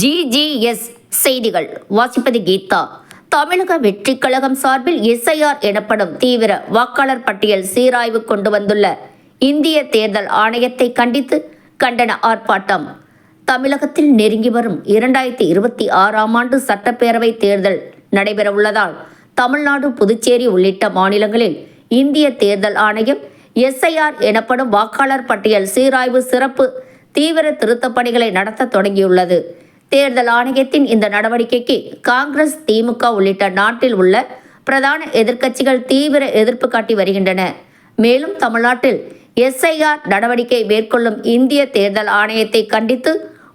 GGS செய்திகள். வாசிப்பது கீதா. தமிழக வெற்றி கழகம் சார்பில் எஸ்ஐஆர் எனப்படும் தீவிர வாக்காளர் பட்டியல் சீராய்வு கொண்டு வந்துள்ள இந்திய தேர்தல் ஆணையத்தை கண்டித்து கண்டன ஆர்ப்பாட்டம். தமிழகத்தில் நெருங்கி வரும் இரண்டாயிரத்தி இருபத்தி ஆறாம் ஆண்டு சட்டப்பேரவை தேர்தல் நடைபெறவுள்ளதால் தமிழ்நாடு புதுச்சேரி உள்ளிட்ட மாநிலங்களில் இந்திய தேர்தல் ஆணையம் எஸ்ஐஆர் எனப்படும் வாக்காளர் பட்டியல் சீராய்வு சிறப்பு தீவிர திருத்தப் பணிகளை நடத்த தொடங்கியுள்ளது. தேர்தல் ஆணையத்தின் இந்த நடவடிக்கைக்கு காங்கிரஸ் திமுக உள்ளிட்ட நாட்டில் உள்ள பிரதான எதிர்க்கட்சிகள் தீவிர எதிர்ப்பு காட்டி வருகின்றன. மேலும் தமிழ்நாட்டில் எஸ்ஐஆர் நடவடிக்கை மேற்கொள்ளும் இந்திய தேர்தல் ஆணையத்தை கண்டித்து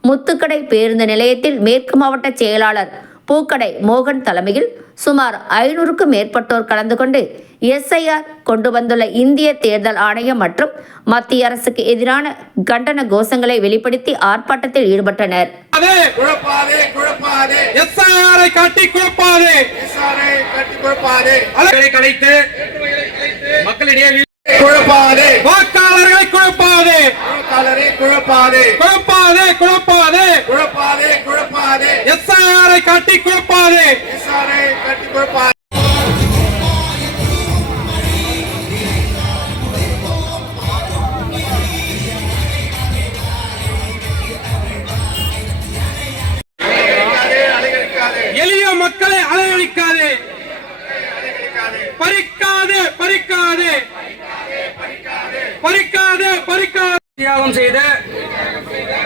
முத்துக்கடை பேருந்து நிலையத்தில் மேற்கு மாவட்ட செயலாளர் பூக்கடை மோகன் தலைமையில் சுமார் ஐநூறுக்கும் மேற்பட்டோர் கலந்து கொண்டு எஸ்ஐஆர் கொண்டு வந்துள்ள இந்திய தேர்தல் ஆணையம் மற்றும் மத்திய அரசுக்கு எதிரான கண்டன கோஷங்களை வெளிப்படுத்தி ஆர்ப்பாட்டத்தில் ஈடுபட்டனர். குழப்பாதே குழப்பாதே குழப்பாதே. குழப்பாதே. குழப்பாதே. வாக்காளர்களை குழப்பாதே. குழப்பாதே. குழப்பாதே குழப்பாதே. காட்டி குழப்பாதே எஸ்ஆரை கட்டி குழப்பாதே அலைகழிக்காதே எளிய மக்களை அலையழிக்காதே பறிக்காதே பறிக்காதே. பறிக்காதே பறிக்காதே. தியாகம் செய்த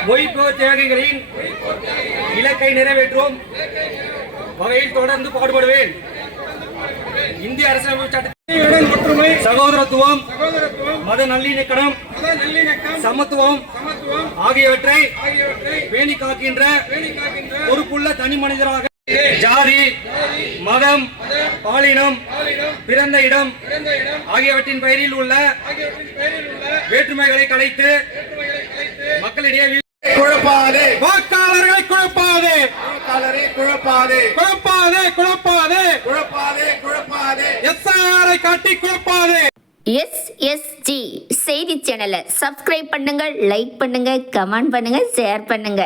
மொய்போ தியாகிகளின் இலக்கை நிறைவேற்றும் வகையில் தொடர்ந்து பாடுபடுவேன். இந்திய அரசியலமைப்பு சட்டத்தின் ஒற்றுமை சகோதரத்துவம் மத நல்லிணக்கம் சமத்துவம் ஆகியவற்றை பேணி காக்கின்ற பொறுப்புள்ள தனி மனிதராக ஜாதி மதம் பாலினம் பிறந்த இடம் ஆகியவற்றின் பெயரில் உள்ள வேற்றுமைகளை கலைத்து மக்களிடையே குழப்பாதே. வாக்காளர்களை குழப்பாதே. வாக்காளரே குழப்பாதே. குழப்பாதே குழப்பாதே. குழப்பாதே குழப்பாதே. எஸ்ஐஆரை காட்டி குழப்பாதே. எஸ்எஸ்ஜி செய்தி சேனலை சப்ஸ்கிரைப் பண்ணுங்க லைக் பண்ணுங்க கமெண்ட் பண்ணுங்க ஷேர் பண்ணுங்க.